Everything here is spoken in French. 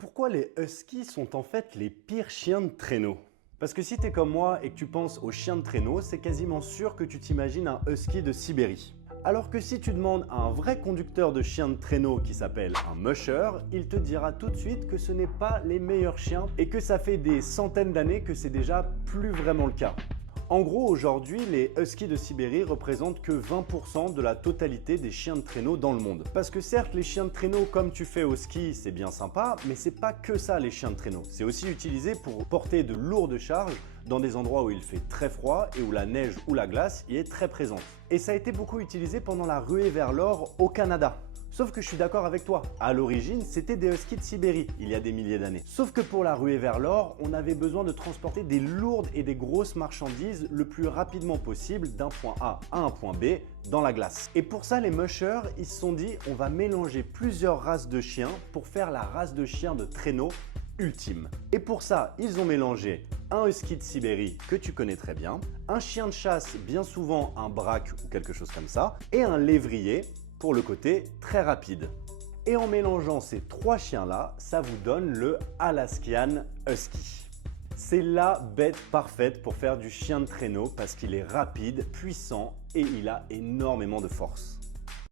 Pourquoi les huskies sont en fait les pires chiens de traîneau? Parce que si t'es comme moi et que tu penses aux chiens de traîneau, c'est quasiment sûr que tu t'imagines un husky de Sibérie. Alors que si tu demandes à un vrai conducteur de chien de traîneau qui s'appelle un musher, il te dira tout de suite que ce n'est pas les meilleurs chiens et que ça fait des centaines d'années que c'est déjà plus vraiment le cas. En gros, aujourd'hui, les huskies de Sibérie représentent que 20% de la totalité des chiens de traîneau dans le monde. Parce que certes, les chiens de traîneau comme tu fais au ski, c'est bien sympa, mais c'est pas que ça les chiens de traîneau. C'est aussi utilisé pour porter de lourdes charges dans des endroits où il fait très froid et où la neige ou la glace y est très présente. Et ça a été beaucoup utilisé pendant la ruée vers l'or au Canada. Sauf que je suis d'accord avec toi, à l'origine c'était des huskies de Sibérie il y a des milliers d'années. Sauf que pour la ruée vers l'or, on avait besoin de transporter des lourdes et des grosses marchandises le plus rapidement possible d'un point A à un point B dans la glace. Et pour ça les mushers, ils se sont dit on va mélanger plusieurs races de chiens pour faire la race de chiens de traîneau ultime. Et pour ça, ils ont mélangé un husky de Sibérie que tu connais très bien, un chien de chasse, bien souvent un braque ou quelque chose comme ça, et un lévrier pour le côté très rapide. Et en mélangeant ces trois chiens-là, ça vous donne le Alaskan Husky. C'est la bête parfaite pour faire du chien de traîneau parce qu'il est rapide, puissant et il a énormément de force.